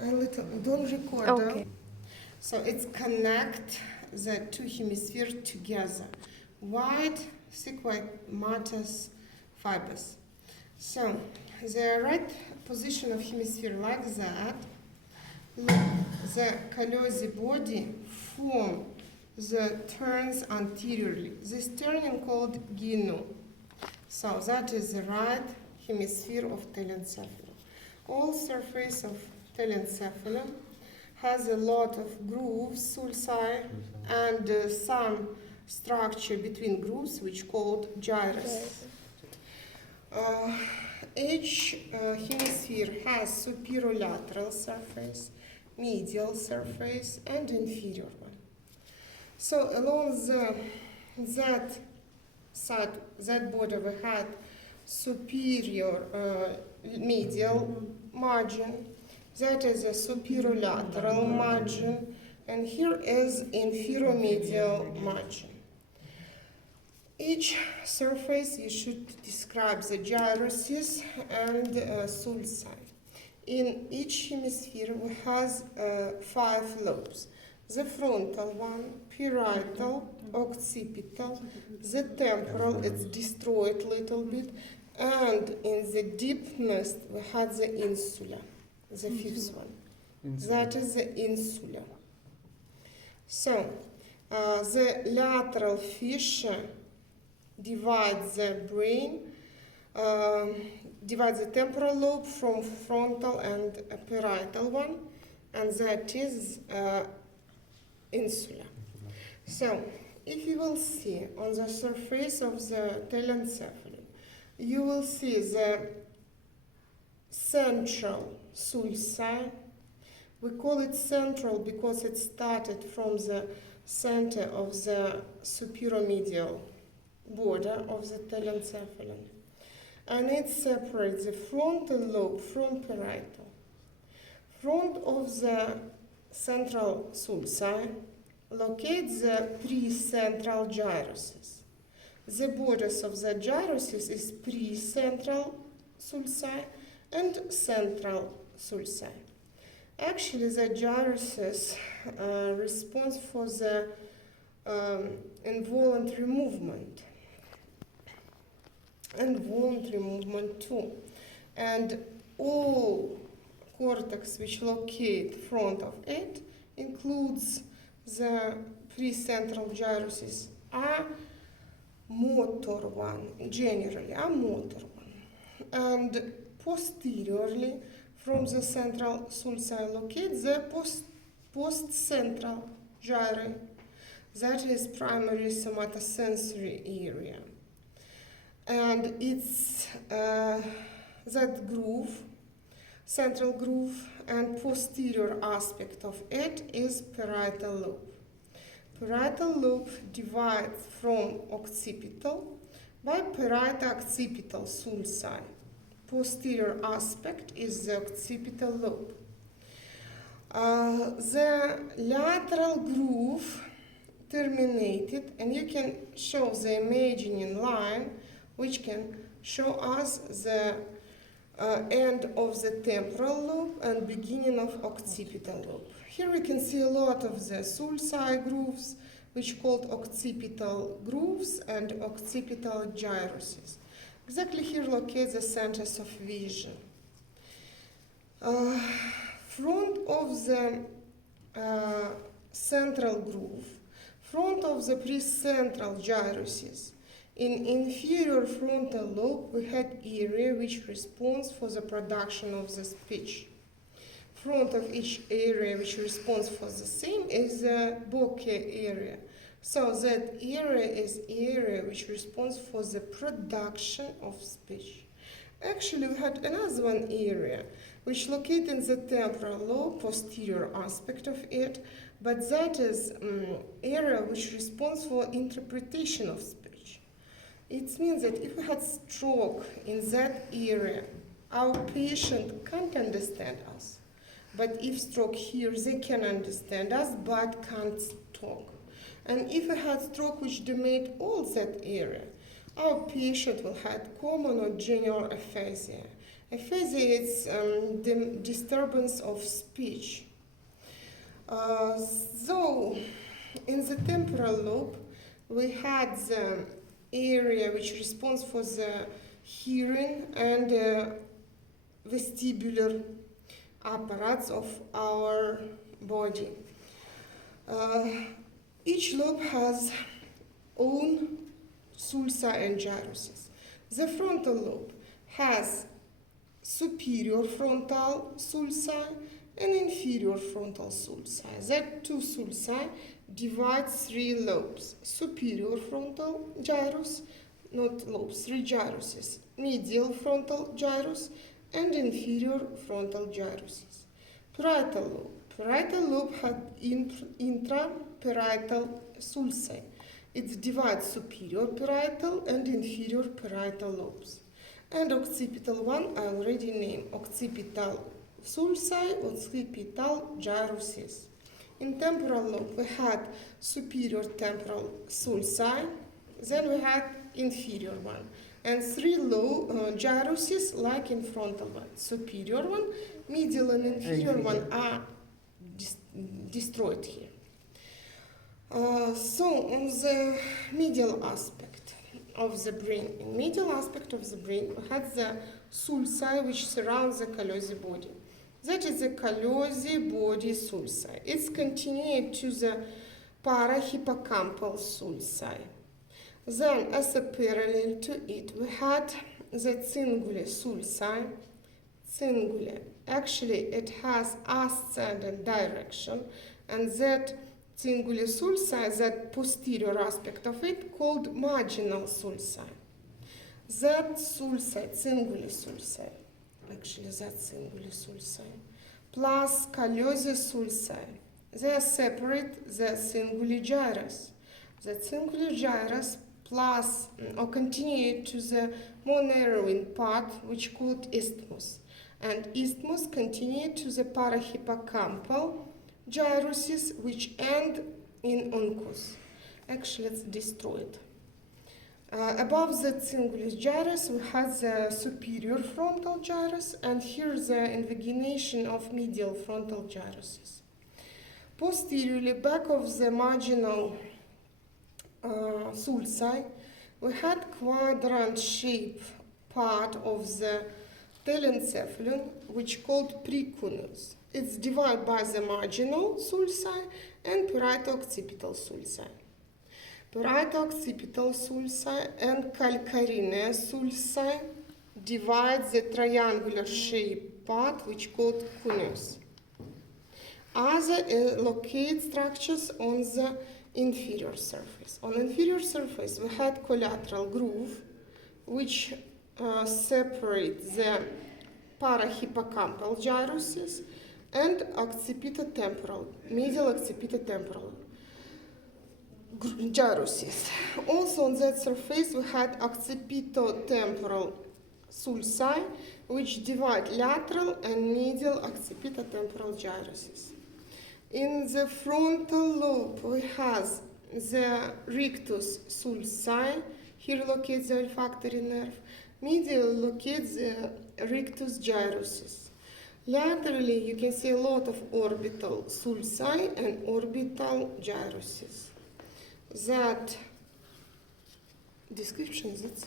A little, don't record. Okay. So it's connect the two hemispheres together. White, thick white matters fibers. So the right position of hemisphere like that. Look, the callosy body form the turns anteriorly. This turning called genu. So that is the right hemisphere of telencephalon. All surface of telencephalon has a lot of grooves, sulci, and some structure between grooves which called gyrus. Each hemisphere has superolateral surface, medial surface, and inferior one. So along that side, that border, we had superior medial margin. That is a superolateral margin, and here is inferomedial margin. Each surface you should describe the gyruses and sulci. In each hemisphere we has 5 lobes. The frontal one, parietal, occipital, the temporal, it's destroyed a little bit, and in the deepness we had the insula, the 5th one. That is the insula. So the lateral fissure divides the brain, divides the temporal lobe from frontal and parietal one, and that is insula. So, if you will see on the surface of the telencephalon, you will see the central sulci. We call it central because it started from the center of the superomedial border of the telencephalon. And it separates the frontal lobe from parietal. Front of the central sulci locates the precentral gyruses. The borders of the gyruses is precentral sulci and central sulci. Actually, the gyruses respond for the involuntary movement and voluntary movement too. And all cortex which locate front of it includes the precentral gyruses are motor one, generally a motor one. And posteriorly from the central sulci locate the post-central gyri. That is primary somatosensory area. And it's that groove, central groove, and posterior aspect of it is parietal lobe. Parietal lobe divides from occipital by parieto-occipital sulci. Posterior aspect is the occipital lobe. The lateral groove terminated, and you can show the imagining line which can show us the end of the temporal lobe and beginning of occipital lobe. Here we can see a lot of the sulci grooves, which called occipital grooves and occipital gyruses. Exactly here locates the centers of vision. Front of the central groove, front of the precentral gyruses. In inferior frontal lobe, we had area which responds for the production of the speech. Front of each area which responds for the same is the bokeh area. So that area is area which responds for the production of speech. Actually, we had another one area which located in the temporal lobe, posterior aspect of it, but that is area which responds for interpretation of speech. It means that if we had stroke in that area, our patient can't understand us. But if stroke here, they can understand us, but can't talk. And if we had stroke which dominate all that area, our patient will have common or general aphasia. Aphasia is the disturbance of speech. So, in the temporal lobe, we had the area which responds for the hearing and vestibular apparatus of our body. Each lobe has own sulci and gyruses. The frontal lobe has superior frontal sulci and inferior frontal sulci. That two sulci divide three lobes. Superior frontal gyrus, not lobes, three gyruses. Medial frontal gyrus and inferior frontal gyruses. Parietal lobe. Parietal lobe had intraparietal sulci. It divides superior parietal and inferior parietal lobes. And occipital one I already named. Occipital sulci, occipital gyruses. In temporal lobe we had superior temporal sulci, then we had inferior one, and three low gyruses like in frontal one. Superior one, medial and inferior one are destroyed here. So on the medial aspect of the brain, in medial aspect of the brain we had the sulci which surround the callosy body. That is the callosy body sulci. It's continued to the parahippocampal sulci. Then, as a parallel to it, we had the cingulate sulci. Cingulate. Actually, it has ascendant direction, and that cingulate sulci, that posterior aspect of it, called marginal sulci. That sulci, cingulate sulci, actually that's cingulate sulci, plus callosy sulci, they separate the cingulate gyrus. The cingulate gyrus plus or continue to the more narrowing part which called isthmus, and isthmus continue to the parahippocampal gyruses which end in uncus. Actually it's destroyed. Above the cingulate gyrus we have the superior frontal gyrus, and here the invagination of medial frontal gyruses. Posteriorly, back of the marginal sulci, we had quadrant-shaped part of the telencephalon, which called precuneus. It's divided by the marginal sulci and parieto-occipital sulci. Parieto-occipital sulci and calcarinea sulci divide the triangular-shaped part, which called cuneus. Other locate structures on the inferior surface. On inferior surface, we had collateral groove, which separate the parahippocampal gyruses and occipitotemporal, medial occipitotemporal gyruses. Also on that surface, we had occipitotemporal sulci, which divide lateral and medial occipitotemporal gyruses. In the frontal lobe, we have the rictus sulci. Here locates the olfactory nerve. Medial locates the rictus gyruses. Laterally, you can see a lot of orbital sulci and orbital gyruses. That description, that's